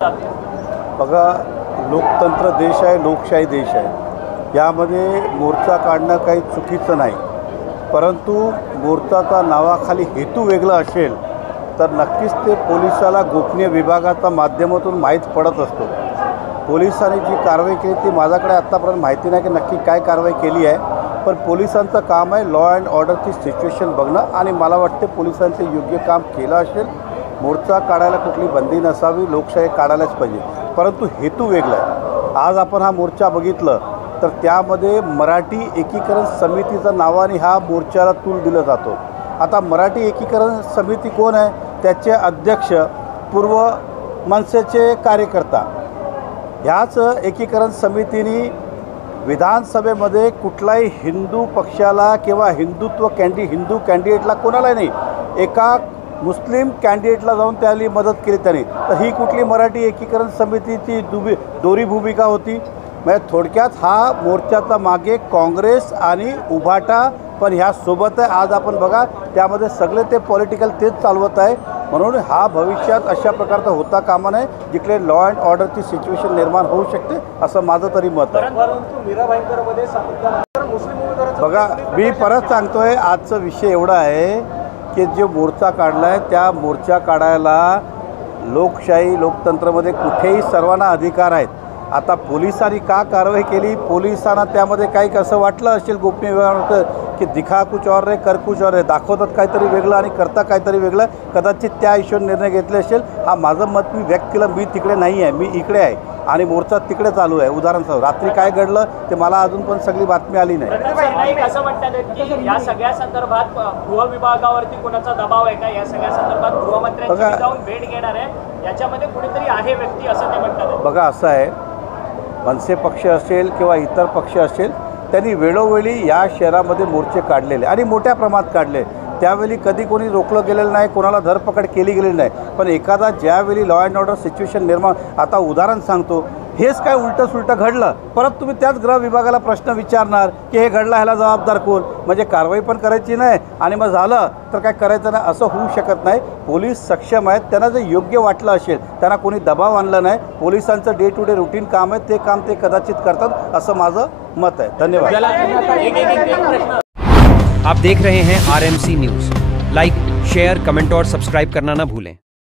बघा, लोकतंत्र देश आहे, लोकशाही देश आहे। यामध्ये मोर्चा काढणं काही चुकीचं नाही, परंतु मोर्चाचा नावाखाली हेतू वेगळा असेल तर नक्कीच ते पोलिसाला गोपनीय विभागाच्या माध्यमातून माहीत पडत असतो। पोलिसांनी जी कारवाई केली ती माझ्याकडे आत्तापर्यंत माहिती नाही की नक्की काय कारवाई केली आहे, पण पोलिसांचं काम आहे लॉ अँड ऑर्डरची सिच्युएशन बघणं आणि मला वाटते पोलिसांचे योग्य काम केलं असेल। मोर्चा काढायला कुठली बंदी नसावी, लोकशाही काढायलाच पाहिजे, परंतु हेतू वेगळा आहे। आज आपण हा मोर्चा बघितलं तर त्यामध्ये मराठी एकीकरण समितीच्या नावाने हा मोर्चाला तूल दिला जातो। आता मराठी एकीकरण समिती कोण आहे? त्याचे अध्यक्ष पूर्व मनसेचे कार्यकर्ता। ह्याच एकीकरण समितीने विधानसभेमध्ये कुठलाही हिंदू पक्षाला किंवा हिंदू कॅन्डिडेटला कोणालाही नाही, एका मुस्लिम कॅन्डिडेटला जाऊन त्याला मदत केली त्याने। तर ही कुठली मराठी एकीकरण समितीची दोरी भूमिका होती? म्हणजे थोडक्यात हा मोर्चाचा मागे काँग्रेस आणि उभाटा पण ह्या सोबत आहे। आज आपण बघा त्यामध्ये सगळे ते पॉलिटिकल तेच चालवत आहे, म्हणून हा भविष्यात अशा प्रकारचा होता कामा नये जिकडे लॉ अँड ऑर्डरची सिच्युएशन निर्माण होऊ शकते, असं माझं तरी मत आहे। बघा, मी परत सांगतोय, आजचा विषय एवढा आहे की जो मोर्चा काढला आहे त्या मोर्चा काढायला लोकशाही लोकतंत्रामध्ये कुठेही सर्वांना अधिकार आहेत। आता पोलिसांनी का कारवाई केली? पोलिसांना त्यामध्ये काही कसं वाटलं असेल गोपनीय विभागानं की दिखा कुछ और रे कर कुछ और रे, दाखवतात काहीतरी वेगळं आणि करता काहीतरी वेगळं, कदाचित त्या हिशोबाने निर्णय घेतले असेल। हा माझं मत मी व्यक्त केलं। मी तिकडे नाही आहे, मी इकडे आहे आणि मोर्चा तिकडे चालू आहे। उदाहरणार्थ रात्री काय घडलं ते मला अजून पण सगळी बातमी आली नाही। असं म्हणतात की या सगळ्या संदर्भात गृह विभागावरती कोणाचा दबाव आहे का? या सगळ्या संदर्भात गृहमंत्र्यांची जाऊन भेट घेणार आहे, याच्यामध्ये कुठेतरी आहे व्यक्ती असं ते म्हणतात। बघा, असं आहे, मनसे पक्ष असेल किंवा इतर पक्ष असेल त्यांनी वेळोवेळी या शहरामध्ये मोर्चे काढलेले आणि मोठ्या प्रमाणात काढले। त्यावेळी कधी कोणी रोखलं गेलेलं नाही, कोणाला धरपकड केली गेलेली नाही, पण एखादा ज्यावेळी लॉ अँड ऑर्डर सिच्युएशन निर्माण, आता उदाहरण सांगतो, हेच काय उलटं सुलटं घडलं, परत तुम्ही त्याच गृह विभागाला प्रश्न विचारणार की हे घडलं, ह्याला जबाबदार कोण? म्हणजे कारवाई पण करायची नाही आणि मग झालं तर काय करायचं नाही, असं होऊ शकत नाही। पोलीस सक्षम आहेत, त्यांना जर योग्य वाटलं असेल, त्यांना कोणी दबाव आणला नाही, पोलिसांचं डे टू डे रुटीन काम आहे, ते काम ते कदाचित करतात असं माझं मत आहे। धन्यवाद। आप देख रहे हैं RMC news. Like, share, comment और सब्सक्राइब करना ना भूलें।